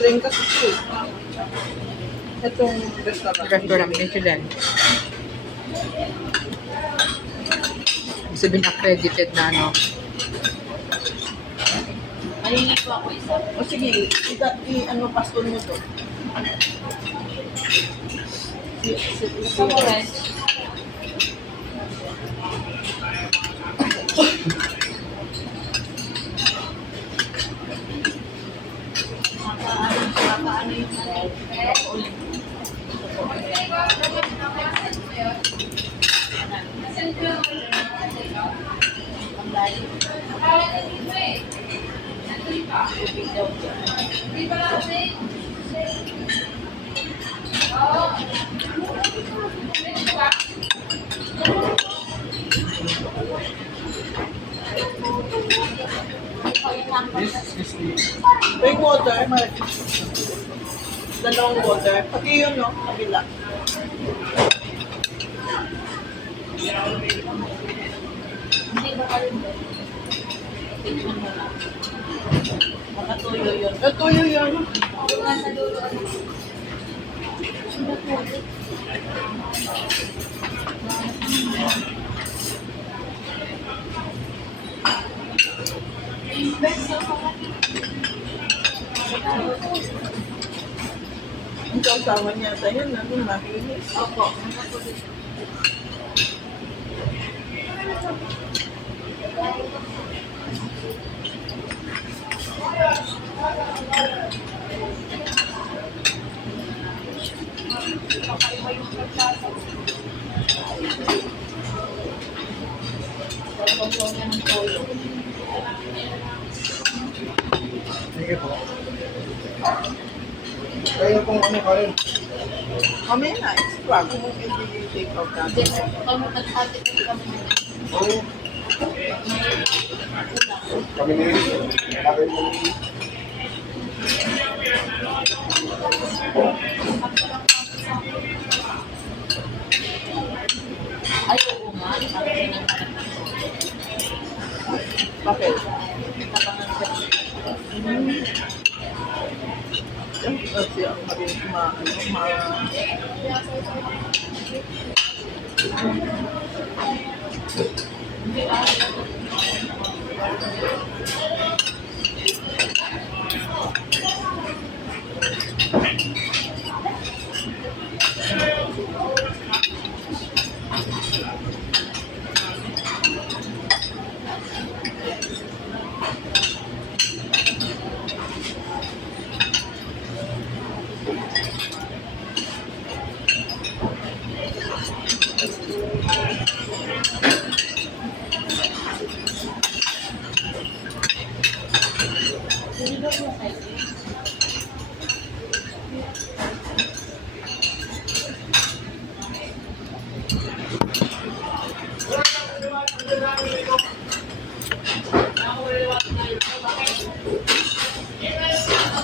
Rin kasi ito eh. Itong restaurant. Restaurant Michelin. Sabihin accredited na ano. Mahingi po ako isa. O sige, ano, pastol mo to. Gusto mo rin? Makaano yung ulit. Ang lalim. Tubig daw dyan. May water, dalawang water. Pati yun, no? Kabila. Hindi ba kayo ba? Tignan mo lang. Makatuyo yun. Ito yun. Yung nasa dulo, ano? Ang kausawan niya tayo, ano, makinis. Opo. Sige po. Kaya kung ano ka rin. Kami na, extra. Kung i-take out natin. Kami nag-ate ko kami na. Oo. Kami na rin. Kami na rin. Ay, oo nga. Bakit? Nabangan siya. Kasi ang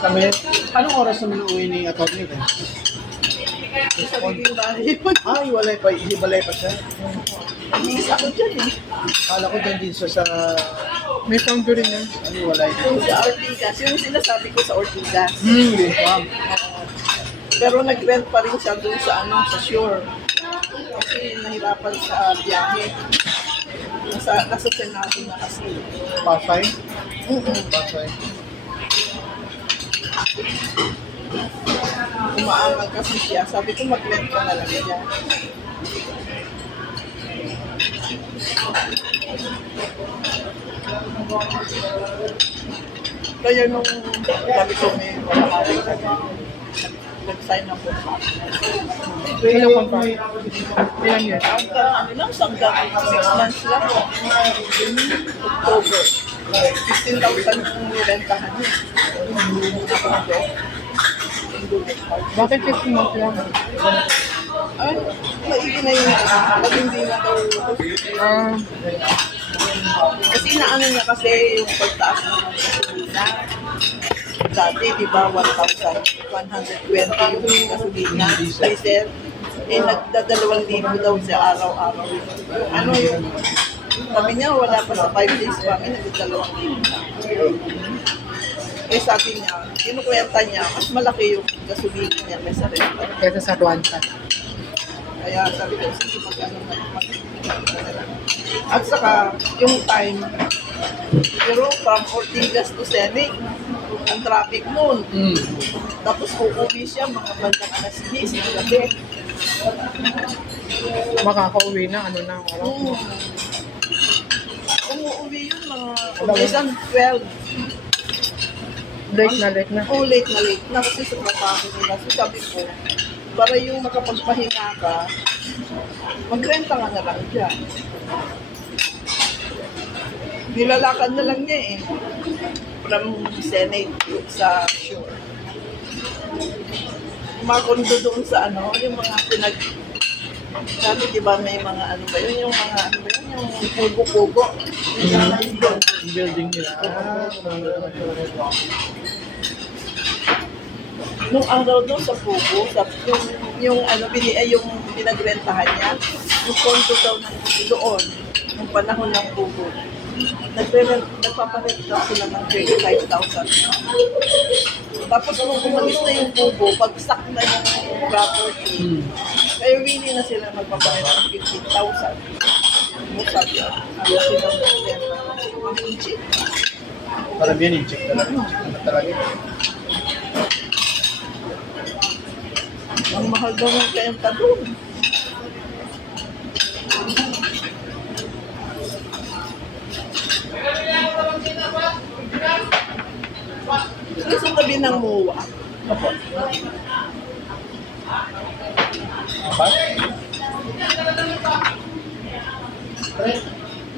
Kami, anong oras naman uuwi ni attorney? sa sarili bahay. Ay, hiwalay pa siya. Nag-iis ako dyan eh. Kala ko din siya sa, May counter rin yan. hiwalay. Yung sa Ortigas, yung sinasabi ko sa Ortigas. Ma'am. Pero nag-rent pa rin siya doon sa sa shore. Kasi nahirapan sa biyahe. Nasa Senado na kasi. Pasay? Pasay. Umaangal kasi siya. Sabi ko mag-rent ka na lang siya. Kaya nung sabi ko may makakari ka nag-sign ako sa Ilang contract? Ilang years? ano lang, hanggang 6 months lang. October. 15,000 yung nirentahan niya. Ako na doon. Bakit 6 months lang? Ay, maigi na yun. Pag hindi na daw. Kasi inaano niya kasi yung pagtaas ng gasolina. Dati, di ba, 1,120 yung gasolina. Diesel. Eh, nagda2,000 daw siya araw-araw. Ano yung, sabi niya, wala pa sa 5 days pa kami, nagda2,000 na. Eh, sabi niya, kinukwenta niya, mas malaki yung gasolina niya kaysa renta. Kesa sa Ruanta. Kaya sabi ko, sige mag-ano na at saka, yung time, pero from Ortigas to Senec, ang traffic noon. Tapos uuwi siya mga bandang alas 10 ng gabi. Makakauwi na, ano na, araw. Umuwi yun mga minsan 12. Late na. Oh, late na kasi sa trabaho nila. So sabi ko, para yung makapagpahinga ka, magrenta ka na lang dyan. Nilalakad na lang niya eh. From Senate sa shore. Yung mga kondo doon sa ano, yung mga dati diba may mga ano ba yun, yung mga ano ba yun, yung kubo-kubo. Yung building nila. Nung araw doon sa Pugo, yung ano, yung pinagrentahan niya, yung kondo daw ng doon, nung panahon ng Pugo, nagpaparent daw sila ng 35,000. Tapos nung umalis na yung Pugo, pagsak na yung property, kaya really na sila magpaparent ng 15,000. Sabi yan, ang laki ng renta. Ang cheap. Parang yan, i-check talaga. Check na talaga. Ang mahal daw ng renta doon. Sa tabi ng MOA. Opo. Apa?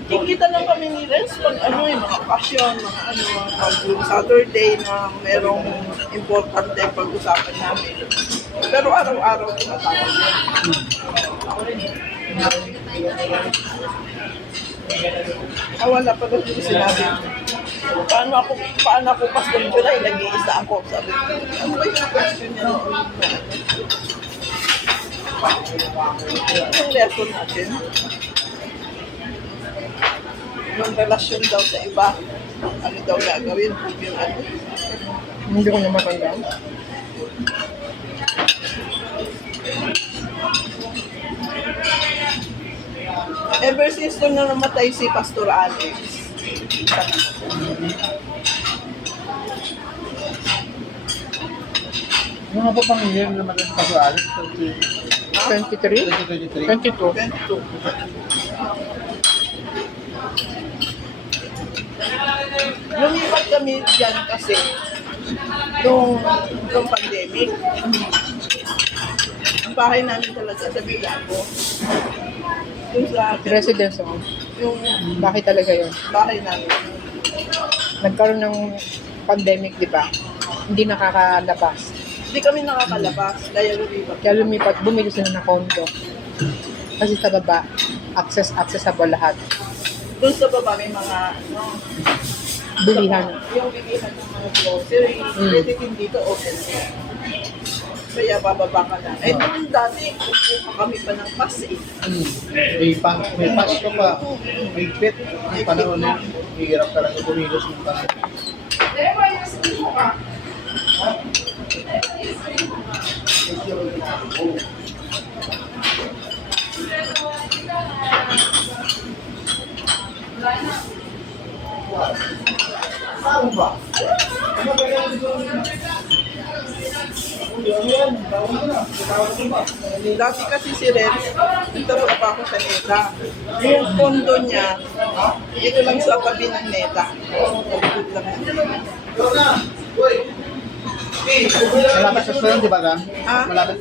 Kikita lang kami ni Renz pag ano yung mga passion, mga ano, pag yung Saturday na merong importante pag-usapan namin. Pero araw-araw tinatawag niya. Wala pa daw yung sinabi. Paano ako Pastor July, nag-iisa ako. Sabi ko, ano ba yung question niya? Yung lesson natin, yung relasyon daw sa iba, ano daw gagawin, yung ano. Hindi ko na matandaan. Ever since nung namatay si Pastor Alex, Yung nga po pang year naman ang pag-aaral? 23? 2023? 22. 22. Lumipat kami dyan kasi nung pandemic. Ang bahay namin talaga sa Bilago. Yung sa Residence ako. yung Bakit talaga yun? bahay namin. Nagkaroon ng pandemic, di ba? Hindi nakakalabas. Hindi kami nakakalabas, kaya lumipat. Kaya lumipat, bumili sila ng condo. Kasi sa baba, accessible lahat. Doon sa baba may mga ano, Bilihan. yung bilihan ng mga grocery, everything dito open. Kaya bababa ka na. Eh doon dati, kukuha kami pa ng pass eh. May pasto pa. May pit. May panahon na hirap talaga kumilos ng panahon. Dati kasi si Renz, nagturo pa ako sa NETA. Yung kondo niya, dito lang sa tabi ng NETA. Malapit sa Soyon, di ba, Ram? Ha? Malapit